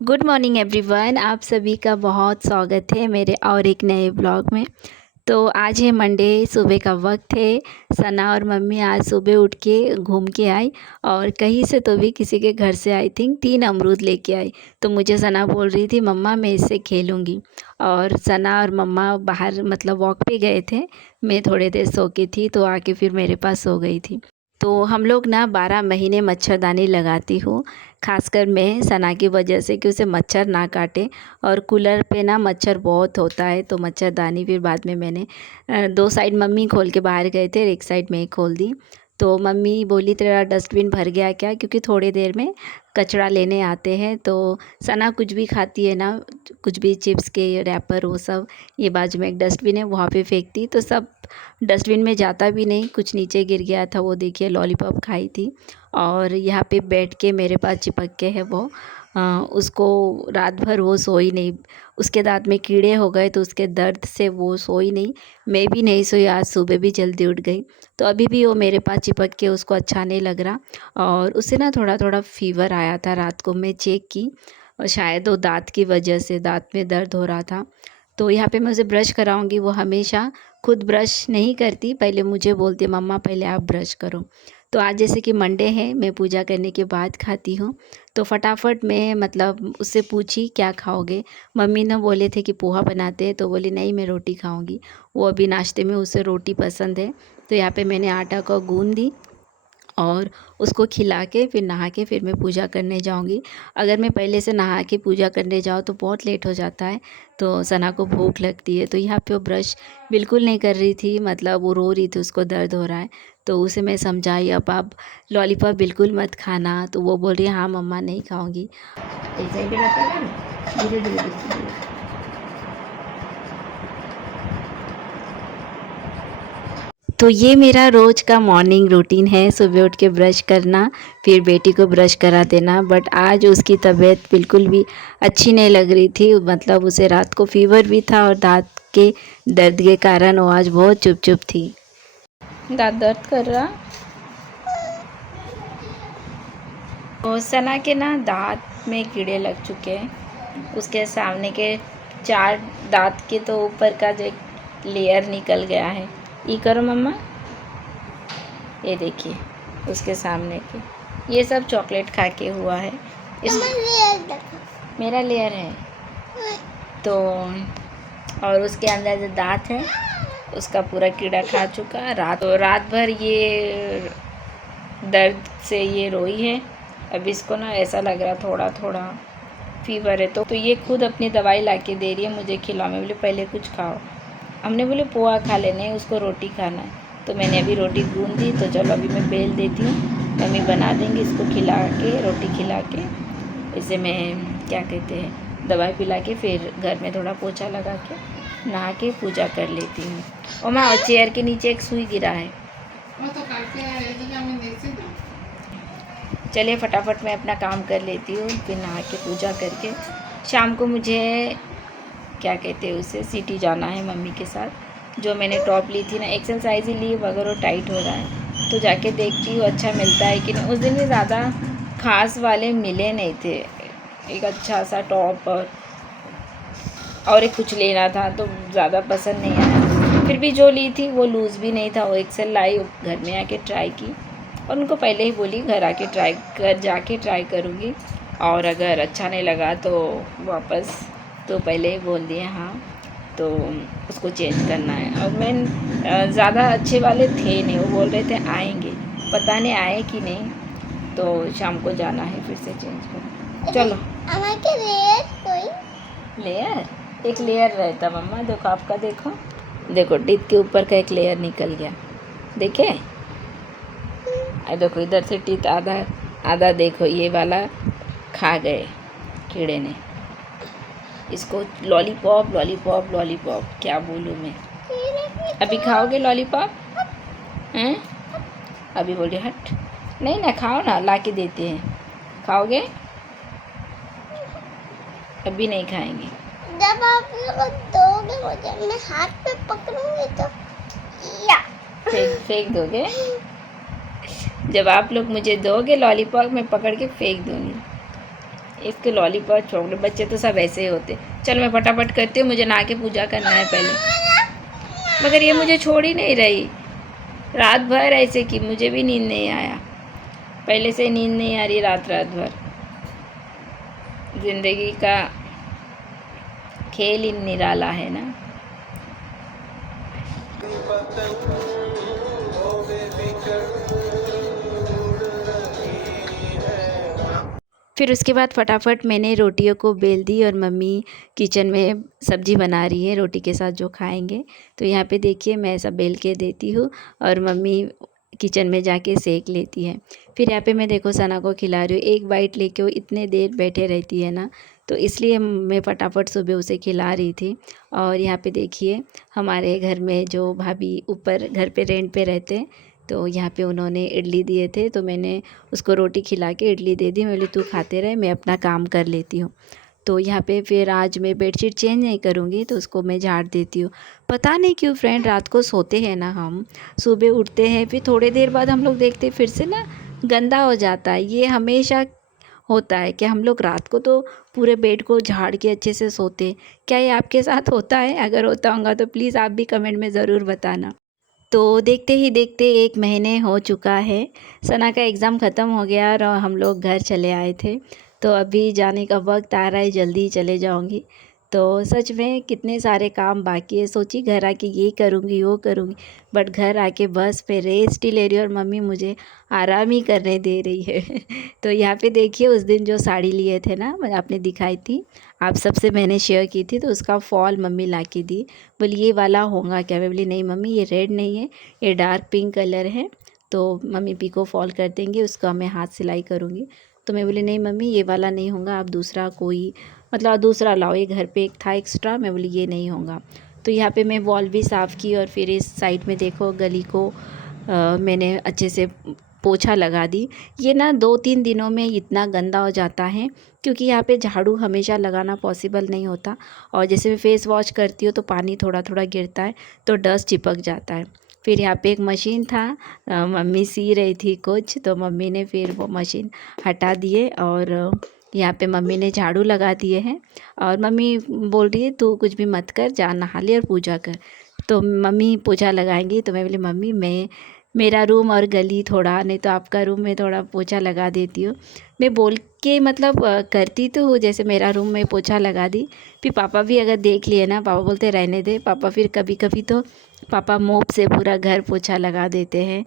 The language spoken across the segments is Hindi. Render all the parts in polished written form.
Good morning everyone. आप सभी का बहुत स्वागत है मेरे और एक नए ब्लॉग में। तो आज है मंडे, सुबह का वक्त है। सना और मम्मी आज सुबह उठ के घूम के आई और कहीं से तो भी किसी के घर से आई थिंक 3 अमरूद लेके आई। तो मुझे सना बोल रही थी मम्मा मैं इससे खेलूँगी। और सना और मम्मा बाहर मतलब वॉक पे गए थे। मैं थोड़ी देर सो के थी तो आके फिर मेरे पास सो गई थी। तो हम लोग ना 12 महीने मच्छरदानी लगाती हूँ। ख़ासकर मैं सना की वजह से कि उसे मच्छर ना काटे। और कूलर पे ना मच्छर बहुत होता है तो मच्छरदानी फिर बाद में मैंने 2 साइड मम्मी खोल के बाहर गए थे और एक साइड में ही खोल दी। तो मम्मी बोली तेरा डस्टबिन भर गया क्या, क्योंकि थोड़ी देर में कचरा लेने आते हैं। तो सना कुछ भी खाती है ना, कुछ भी चिप्स के रैपर वो सब ये बाजू में एक डस्टबिन है वहाँ पे फेंकती, तो सब डस्टबिन में जाता भी नहीं। कुछ नीचे गिर गया था, वो देखिए लॉलीपॉप खाई थी और यहाँ पे बैठ के मेरे पास चिपक के है वो। उसको रात भर वो सोई नहीं। उसके दांत में कीड़े हो गए तो उसके दर्द से वो सोई नहीं। मैं भी नहीं सोई, आज सुबह भी जल्दी उठ गई। तो अभी भी वो मेरे पास चिपक के उसको अच्छा नहीं लग रहा। और उसे ना थोड़ा थोड़ा फीवर आया था, रात को मैं चेक की और शायद वो दांत की वजह से दांत में दर्द हो रहा था। तो यहाँ पे मैं उसे ब्रश कराऊंगी। वो हमेशा खुद ब्रश नहीं करती, पहले मुझे बोलती है मम्मा पहले आप ब्रश करो। तो आज जैसे कि मंडे है, मैं पूजा करने के बाद खाती हूँ। तो फटाफट मैं मतलब उससे पूछी क्या खाओगे। मम्मी ने बोले थे कि पोहा बनाते हैं, तो बोली नहीं मैं रोटी खाऊंगी। वो अभी नाश्ते में उसे रोटी पसंद है। तो यहाँ पे मैंने आटा को गूंद दी और उसको खिला के फिर नहा के फिर मैं पूजा करने जाऊंगी। अगर मैं पहले से नहा के पूजा करने जाऊँ तो बहुत लेट हो जाता है, तो सना को भूख लगती है। तो यहाँ पे वो ब्रश बिल्कुल नहीं कर रही थी, मतलब वो रो रही थी, उसको दर्द हो रहा है। तो उसे मैं समझाई अब आप लॉलीपॉप बिल्कुल मत खाना। तो वो बोल रही है हाँ मम्मा नहीं खाऊंगी। ऐसे ही रहता है ना, धीरे धीरे धीरे। तो ये मेरा रोज़ का मॉर्निंग रूटीन है, सुबह उठ के ब्रश करना, फिर बेटी को ब्रश करा देना। बट आज उसकी तबीयत बिल्कुल भी अच्छी नहीं लग रही थी, मतलब उसे रात को फीवर भी था और दांत के दर्द के कारण वो आज बहुत चुप चुप थी। दांत दर्द कर रहा। तो सना के ना दांत में कीड़े लग चुके हैं। उसके सामने के 4 दांत के तो ऊपर का जो एक लेयर निकल गया है। ये करो मम्मा, ये देखिए उसके सामने के ये सब चॉकलेट खा के हुआ है। इस मेरा लेयर है तो, और उसके अंदर जो दांत है उसका पूरा कीड़ा खा चुका। रात भर ये दर्द से ये रोई है। अब इसको ना ऐसा लग रहा थोड़ा थोड़ा फीवर है, तो ये खुद अपनी दवाई ला के दे रही है मुझे खिलाओ। मैं बोले पहले कुछ खाओ। हमने बोले पोहा खा लेने, उसको रोटी खाना है। तो मैंने अभी रोटी गूंद दी, तो चलो अभी मैं बेल देती हूँ, मम्मी बना देंगी इसको खिला के, रोटी खिला के इसे मैं क्या कहते हैं दवाई पिला के फिर घर में थोड़ा पोछा लगा के नहा के पूजा कर लेती हूँ। और मैं चेयर के नीचे एक सुई गिरा है। चलिए फटाफट मैं अपना काम कर लेती हूँ, फिर नहा के पूजा करके शाम को मुझे क्या कहते हैं उसे सिटी जाना है मम्मी के साथ। जो मैंने टॉप ली थी ना, एक्सेल साइज़ ही ली, मगर वो टाइट हो रहा है तो जाके देखती हूँ अच्छा मिलता है कि नहीं। उस दिन भी ज़्यादा ख़ास वाले मिले नहीं थे। एक अच्छा सा टॉप और एक कुछ लेना था तो ज़्यादा पसंद नहीं आया। फिर भी जो ली थी वो लूज़ भी नहीं था, वो एक्सेल लाई, घर में आके ट्राई की और उनको पहले ही बोली घर आके जाके ट्राई करूँगी और अगर अच्छा नहीं लगा तो वापस, तो पहले ही बोल दिए हाँ तो उसको चेंज करना है। और मैं ज़्यादा अच्छे वाले थे नहीं, वो बोल रहे थे आएंगे, पता नहीं आए कि नहीं। तो शाम को जाना है फिर से चेंज करना। चलो लेयर, एक लेयर रहता मम्मा, देखो आपका देखो, देखो टीथ के ऊपर का एक लेयर निकल गया, देखे। देखो इधर से टीथ आधा आधा देखो, ये वाला खा गए कीड़े ने इसको। लॉलीपॉप लॉलीपॉप लॉलीपॉप क्या बोलूँ मैं। अभी खाओगे लॉलीपॉप हैं? अभी बोल रही हट, नहीं ना खाओ ना, ला के देते हैं, खाओगे? अभी नहीं खाएंगे। जब आप लोग दोगे मुझे, मैं हाथ पे पकड़ूंगी तो या फेंक दोगे। जब आप लोग मुझे दोगे लॉलीपॉप मैं पकड़ के फेंक दूंगी। एक लॉलीपॉप चॉकलेट, बच्चे तो सब ऐसे ही होते। चल मैं फटाफट करती हूँ, मुझे नहा के पूजा करना है पहले। मगर ये मुझे छोड़ ही नहीं रही, रात भर ऐसे की, मुझे भी नींद नहीं आया, पहले से नींद नहीं आ रही रात रात भर। ज़िंदगी का खेल ही निराला है ना। फिर उसके बाद फटाफट मैंने रोटियों को बेल दी और मम्मी किचन में सब्ज़ी बना रही है रोटी के साथ जो खाएंगे। तो यहाँ पे देखिए मैं सब बेल के देती हूँ और मम्मी किचन में जाके सेक लेती है। फिर यहाँ पे मैं देखो सना को खिला रही हूँ, एक बाइट लेके वो इतने देर बैठे रहती है ना, तो इसलिए मैं फटाफट सुबह उसे खिला रही थी। और यहाँ पे देखिए हमारे घर में जो भाभी ऊपर घर पे रेंट पे रहते हैं, तो यहाँ पे उन्होंने इडली दिए थे, तो मैंने उसको रोटी खिला के इडली दे दी। मैं बोली तू खाते रहे, मैं अपना काम कर लेती हूँ। तो यहाँ पे फिर आज मैं बेडशीट चेंज नहीं करूँगी, तो उसको मैं झाड़ देती हूँ। पता नहीं क्यों फ्रेंड, रात को सोते हैं ना हम, सुबह उठते हैं, फिर थोड़ी देर बाद हम लोग देखते हैं फिर से ना गंदा हो जाता है। ये हमेशा होता है कि हम लोग रात को तो पूरे बेड को झाड़ के अच्छे से सोते हैं। क्या ये आपके साथ होता है? अगर होता होगा तो प्लीज़ आप भी कमेंट में ज़रूर बताना। तो देखते ही देखते 1 महीने हो चुका है, सना का एग्ज़ाम ख़त्म हो गया और हम लोग घर चले आए थे। तो अभी जाने का वक्त आ रहा है, जल्दी ही चले जाऊँगी। तो सच में कितने सारे काम बाकी है, सोची घर आके ये करूँगी वो करूँगी, बट घर आके बस मैं रेस्ट ही ले रही हूँ और मम्मी मुझे आराम ही करने दे रही है। तो यहाँ पे देखिए उस दिन जो साड़ी लिए थे ना, मैं आपने दिखाई थी, आप सबसे मैंने शेयर की थी, तो उसका फॉल मम्मी ला के दी। बोली ये वाला होगा क्या? मैं बोली नहीं मम्मी, ये रेड नहीं है, ये डार्क पिंक कलर है, तो मम्मी पिको फॉल कर देंगे, उसका मैं हाथ सिलाई करूँगी। तो मैं बोली नहीं मम्मी, ये वाला नहीं होगा, आप दूसरा कोई मतलब दूसरा लाओ, ये घर पे एक था एक्स्ट्रा। मैं बोली ये नहीं होगा। तो यहाँ पे मैं वॉल भी साफ़ की और फिर इस साइड में देखो गली को मैंने अच्छे से पोछा लगा दी। ये ना 2-3 दिनों में इतना गंदा हो जाता है, क्योंकि यहाँ पे झाड़ू हमेशा लगाना पॉसिबल नहीं होता। और जैसे मैं फ़ेस वॉश करती हूँ तो पानी थोड़ा थोड़ा गिरता है, तो डस्ट चिपक जाता है। फिर यहाँ पे एक मशीन था, मम्मी सी रही थी कुछ, तो मम्मी ने फिर वो मशीन हटा दिए और यहाँ पे मम्मी ने झाड़ू लगा दिए हैं। और मम्मी बोल रही है तू कुछ भी मत कर, जा नहा ले और पूजा कर। तो मम्मी पोछा लगाएंगी, तो मैं बोली मम्मी मैं मेरा रूम और गली थोड़ा, नहीं तो आपका रूम में थोड़ा पोछा लगा देती हूँ। मैं बोल के मतलब करती तो हूँ, जैसे मेरा रूम में पोछा लगा दी। फिर पापा भी अगर देख लिए ना, पापा बोलते रहने दे। पापा फिर कभी कभी तो पापा मोप से पूरा घर पोछा लगा देते हैं।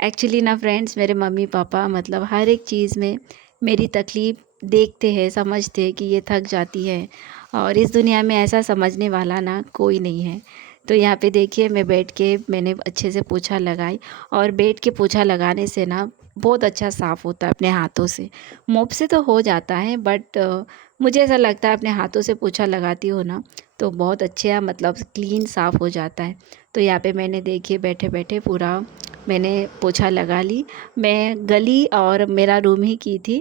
एक्चुअली ना फ्रेंड्स, मेरे मम्मी पापा मतलब हर एक चीज़ में मेरी तकलीफ़ देखते हैं, समझते हैं कि ये थक जाती है, और इस दुनिया में ऐसा समझने वाला ना कोई नहीं है। तो यहाँ पे देखिए मैं बैठ के मैंने अच्छे से पोछा लगाई, और बैठ के पोछा लगाने से ना बहुत अच्छा साफ़ होता है अपने हाथों से। मोप से तो हो जाता है, बट मुझे ऐसा लगता है अपने हाथों से पोछा लगाती हो ना, तो बहुत अच्छा मतलब क्लीन साफ़ हो जाता है। तो यहाँ पे मैंने देखिए बैठे बैठे पूरा मैंने पोछा लगा ली। मैं गली और मेरा रूम ही की थी,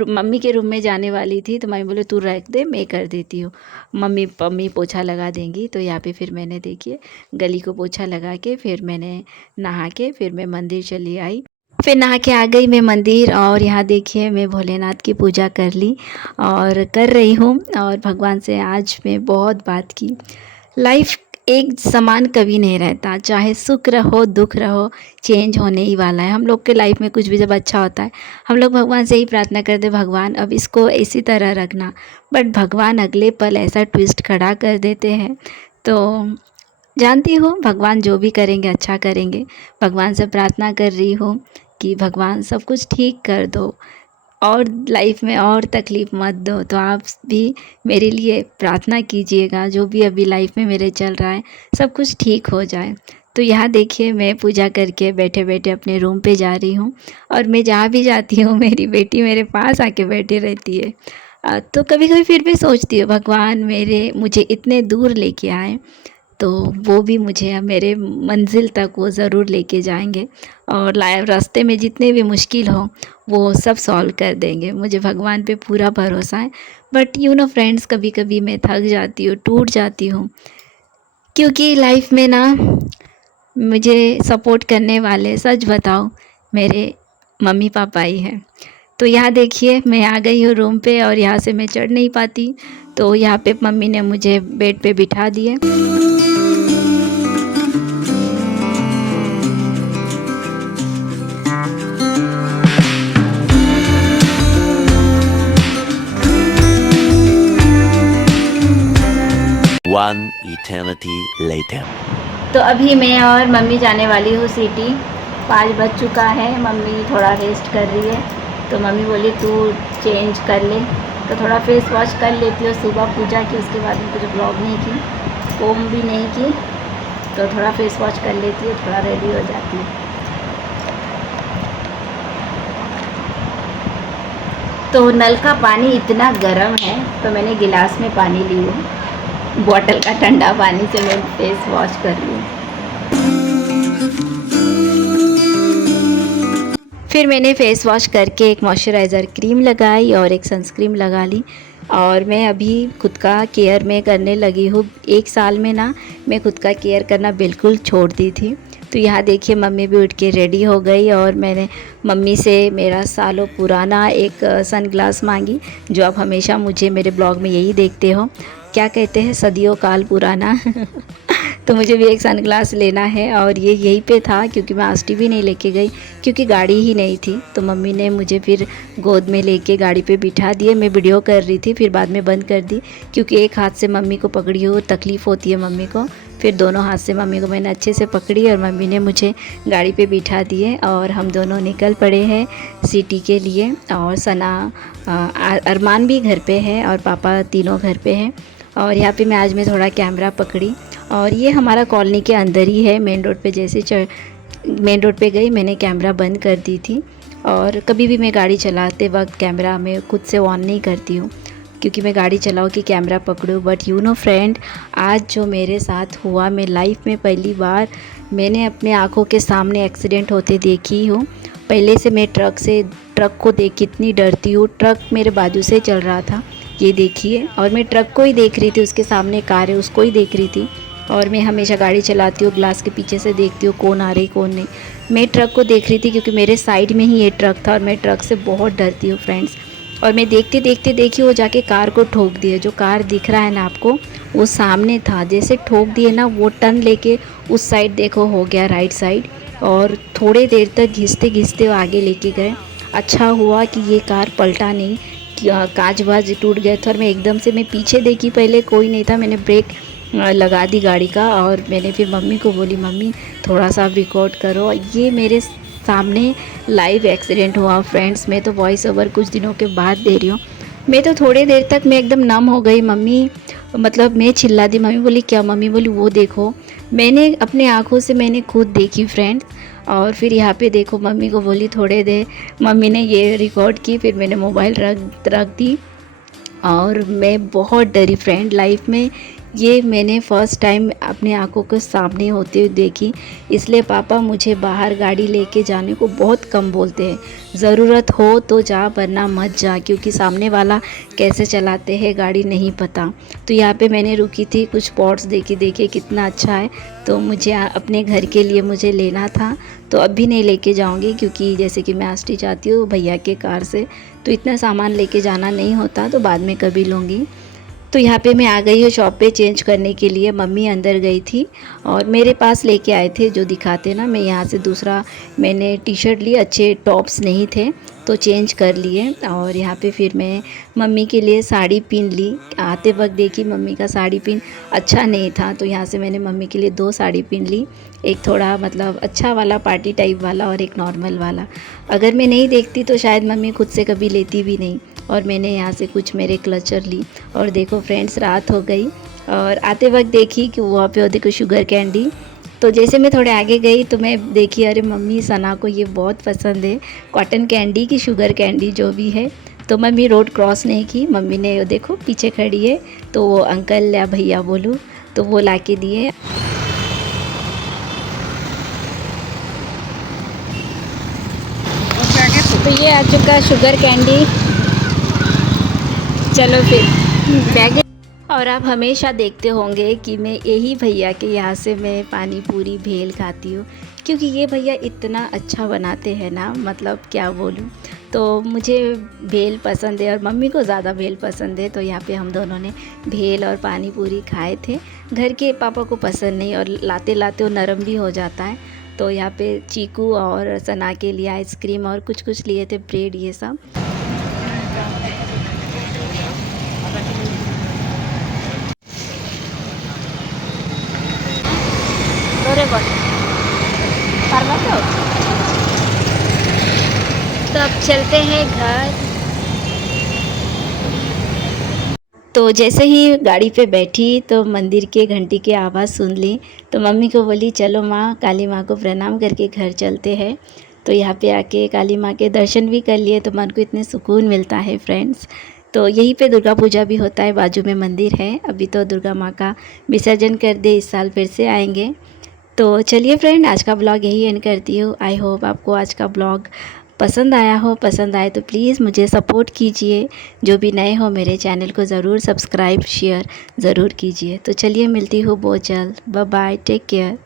मम्मी के रूम में जाने वाली थी, तो मम्मी बोले तू रख दे, मैं कर देती हूँ, मम्मी पोछा लगा देंगी। तो यहाँ पे फिर मैंने देखिए गली को पोछा लगा के फिर मैंने नहा के फिर मैं मंदिर चली आई। फिर नहा के आ गई मैं मंदिर, और यहाँ देखिए मैं भोलेनाथ की पूजा कर ली और कर रही हूँ, और भगवान से आज मैं बहुत बात की। लाइफ एक समान कभी नहीं रहता, चाहे सुख रहो दुख रहो, चेंज होने ही वाला है। हम लोग के लाइफ में कुछ भी जब अच्छा होता है, हम लोग भगवान से ही प्रार्थना करते भगवान अब इसको इसी तरह रखना, बट भगवान अगले पल ऐसा ट्विस्ट खड़ा कर देते हैं। तो जानती हूँ भगवान जो भी करेंगे अच्छा करेंगे। भगवान से प्रार्थना कर रही हूँ कि भगवान सब कुछ ठीक कर दो, और लाइफ में और तकलीफ़ मत दो। तो आप भी मेरे लिए प्रार्थना कीजिएगा, जो भी अभी लाइफ में मेरे चल रहा है सब कुछ ठीक हो जाए। तो यहाँ देखिए मैं पूजा करके बैठे बैठे अपने रूम पे जा रही हूँ, और मैं जहाँ भी जाती हूँ मेरी बेटी मेरे पास आके बैठी रहती है। तो कभी कभी फिर भी सोचती हूँ भगवान मुझे इतने दूर लेके आए, तो वो भी मुझे मेरे मंज़िल तक वो ज़रूर लेके जाएंगे, और रास्ते में जितने भी मुश्किल हो वो सब सॉल्व कर देंगे। मुझे भगवान पे पूरा भरोसा है। बट यू नो फ्रेंड्स, कभी कभी मैं थक जाती हूँ, टूट जाती हूँ, क्योंकि लाइफ में ना मुझे सपोर्ट करने वाले सच बताओ मेरे मम्मी पापा ही हैं। तो यहाँ देखिए मैं आ गई हूँ रूम पे और यहाँ से मैं चढ़ नहीं पाती, तो यहाँ पे मम्मी ने मुझे बेड पे बिठा दिए। One eternity later. तो अभी मैं और मम्मी जाने वाली हूँ सिटी। 5 बज चुका है, मम्मी थोड़ा रेस्ट कर रही है, तो मम्मी बोली तू चेंज कर ले, तो थोड़ा फेस वॉश कर लेती हूँ। सुबह पूजा की, उसके बाद में कुछ ब्लॉग नहीं की, कोम भी नहीं की, तो थोड़ा फेस वॉश कर लेती हूँ, थोड़ा रेडी हो जाती हूँ। तो नल का पानी इतना गर्म है, तो मैंने गिलास में पानी ली हूँ, बॉटल का ठंडा पानी से मैं फेस वॉश कर रही हूँ। फिर मैंने फ़ेस वॉश करके एक मॉइस्चराइज़र क्रीम लगाई और एक सनस्क्रीन लगा ली, और मैं अभी खुद का केयर में करने लगी हूँ। 1 साल में ना मैं खुद का केयर करना बिल्कुल छोड़ दी थी। तो यहाँ देखिए मम्मी भी उठ के रेडी हो गई, और मैंने मम्मी से मेरा सालों पुराना एक सनग्लास मांगी, जो आप हमेशा मुझे मेरे ब्लॉग में यही देखते हो, क्या कहते हैं, सदियों काल पुराना। तो मुझे भी एक सनग्लास लेना है, और ये यहीं पे था क्योंकि मैं आष्टी भी नहीं लेके गई, क्योंकि गाड़ी ही नहीं थी। तो मम्मी ने मुझे फिर गोद में लेके गाड़ी पे बिठा दिए। मैं वीडियो कर रही थी, फिर बाद में बंद कर दी, क्योंकि एक हाथ से मम्मी को पकड़ी हो तकलीफ़ होती है मम्मी को। फिर दोनों हाथ से मम्मी को मैंने अच्छे से पकड़ी, और मम्मी ने मुझे गाड़ी पे बिठा दिए, और हम दोनों निकल पड़े हैं सिटी के लिए। और सना अरमान भी घर पे है, और पापा तीनों घर पे हैं। और यहाँ पे मैं आज थोड़ा कैमरा पकड़ी, और ये हमारा कॉलोनी के अंदर ही है। मेन रोड पे जैसे मेन रोड पे गई, मैंने कैमरा बंद कर दी थी। और कभी भी मैं गाड़ी चलाते वक्त कैमरा मैं खुद से ऑन नहीं करती हूँ, क्योंकि मैं गाड़ी चलाऊँ कि कैमरा पकड़ूँ। बट यू नो फ्रेंड, आज जो मेरे साथ हुआ, मैं लाइफ में पहली बार मैंने अपने आँखों के सामने एक्सीडेंट होते देखी हूँ। पहले से मैं ट्रक को देख कितनी डरती हूँ। ट्रक मेरे बाजू से चल रहा था, ये देखिए, और मैं ट्रक को ही देख रही थी, उसके सामने कार है उसको ही देख रही थी। और मैं हमेशा गाड़ी चलाती हूँ, ग्लास के पीछे से देखती हूँ कौन आ रही कौन नहीं। मैं ट्रक को देख रही थी क्योंकि मेरे साइड में ही ये ट्रक था, और मैं ट्रक से बहुत डरती हूँ फ्रेंड्स। और मैं देखते देखते देखी वो जाके कार को ठोक दिए। जो कार दिख रहा है ना आपको, वो सामने था, जैसे ठोक दिए ना, वो टर्न लेके उस साइड देखो हो गया राइट साइड, और थोड़े देर तक घिसते घिसते वो आगे लेके गए। अच्छा हुआ कि ये कार पलटा नहीं, कांच वाच टूट गए थे। और मैं एकदम से मैं पीछे देखी, पहले कोई नहीं था, मैंने ब्रेक लगा दी गाड़ी का, और मैंने फिर मम्मी को बोली मम्मी थोड़ा सा रिकॉर्ड करो। ये मेरे सामने लाइव एक्सीडेंट हुआ फ्रेंड्स। मैं तो वॉइस ओवर कुछ दिनों के बाद दे रही हूँ। मैं तो थोड़ी देर तक मैं एकदम नम हो गई। मम्मी मतलब मैं चिल्ला दी, मम्मी बोली क्या, मम्मी बोली वो देखो। मैंने अपने आँखों से मैंने खुद देखी फ्रेंड्स। और फिर यहाँ पे देखो, मम्मी को बोली थोड़े देर, मम्मी ने ये रिकॉर्ड की, फिर मैंने मोबाइल रख दी। और मैं बहुत डरी फ्रेंड, लाइफ में ये मैंने फ़र्स्ट टाइम अपने आँखों के सामने होते हुए देखी। इसलिए पापा मुझे बाहर गाड़ी लेके जाने को बहुत कम बोलते हैं। ज़रूरत हो तो जा, वरना मत जा, क्योंकि सामने वाला कैसे चलाते हैं गाड़ी नहीं पता। तो यहाँ पे मैंने रुकी थी, कुछ पॉट्स देखिए कितना अच्छा है। तो मुझे अपने घर के लिए मुझे लेना था, तो अभी नहीं लेके जाऊँगी, क्योंकि जैसे कि मैं आष्टी जाती हूँ भैया के कार से, तो इतना सामान लेके जाना नहीं होता, तो बाद में कभी लूँगी। तो यहाँ पे मैं आ गई हूँ शॉप पे चेंज करने के लिए। मम्मी अंदर गई थी, और मेरे पास लेके आए थे जो दिखाते ना, मैं यहाँ से दूसरा मैंने टी शर्ट ली, अच्छे टॉप्स नहीं थे तो चेंज कर लिए। और यहाँ पे फिर मैं मम्मी के लिए साड़ी पिन ली। आते वक्त देखी मम्मी का साड़ी पिन अच्छा नहीं था, तो यहाँ से मैंने मम्मी के लिए 2 साड़ी पिन ली, एक थोड़ा मतलब अच्छा वाला पार्टी टाइप वाला, और एक नॉर्मल वाला। अगर मैं नहीं देखती तो शायद मम्मी खुद से कभी लेती भी नहीं। और मैंने यहाँ से कुछ मेरे क्लचर ली। और देखो फ्रेंड्स, रात हो गई, और आते वक्त देखी कि वहाँ पे देखो शुगर कैंडी। तो जैसे मैं थोड़े आगे गई तो मैं देखी, अरे मम्मी सना को ये बहुत पसंद है, कॉटन कैंडी की शुगर कैंडी जो भी है। तो मम्मी रोड क्रॉस नहीं की, मम्मी ने देखो पीछे खड़ी है, तो वो अंकल या भैया बोलूँ तो वो ला के दिए। तो ये आ चुका शुगर कैंडी। चलो फिर बैग। और आप हमेशा देखते होंगे कि मैं यही भैया के यहाँ से मैं पानी पूरी भेल खाती हूँ, क्योंकि ये भैया इतना अच्छा बनाते हैं ना, मतलब क्या बोलूँ। तो मुझे भेल पसंद है और मम्मी को ज़्यादा भेल पसंद है, तो यहाँ पे हम दोनों ने भेल और पानी पूरी खाए थे। घर के पापा को पसंद नहीं और लाते लाते वो नरम भी हो जाता है। तो यहाँ पे चीकू और सना के लिए आइसक्रीम और कुछ कुछ लिए थे, ब्रेड ये सब। तो अब चलते हैं घर। तो जैसे ही गाड़ी पे बैठी तो मंदिर के घंटी की आवाज़ सुन ली, तो मम्मी को बोली चलो माँ, काली माँ को प्रणाम करके घर चलते हैं। तो यहाँ पे आके काली माँ के दर्शन भी कर लिए, तो मन को इतने सुकून मिलता है फ्रेंड्स। तो यहीं पे दुर्गा पूजा भी होता है, बाजू में मंदिर है। अभी तो दुर्गा माँ का विसर्जन कर दे, इस साल फिर से आएंगे। तो चलिए फ्रेंड, आज का ब्लॉग यही एंड करती हूँ। आई होप आपको आज का ब्लॉग पसंद आया हो। पसंद आए तो प्लीज़ मुझे सपोर्ट कीजिए। जो भी नए हो मेरे चैनल को ज़रूर सब्सक्राइब शेयर ज़रूर कीजिए। तो चलिए मिलती हूँ बहुत जल्द। Bye bye, take care.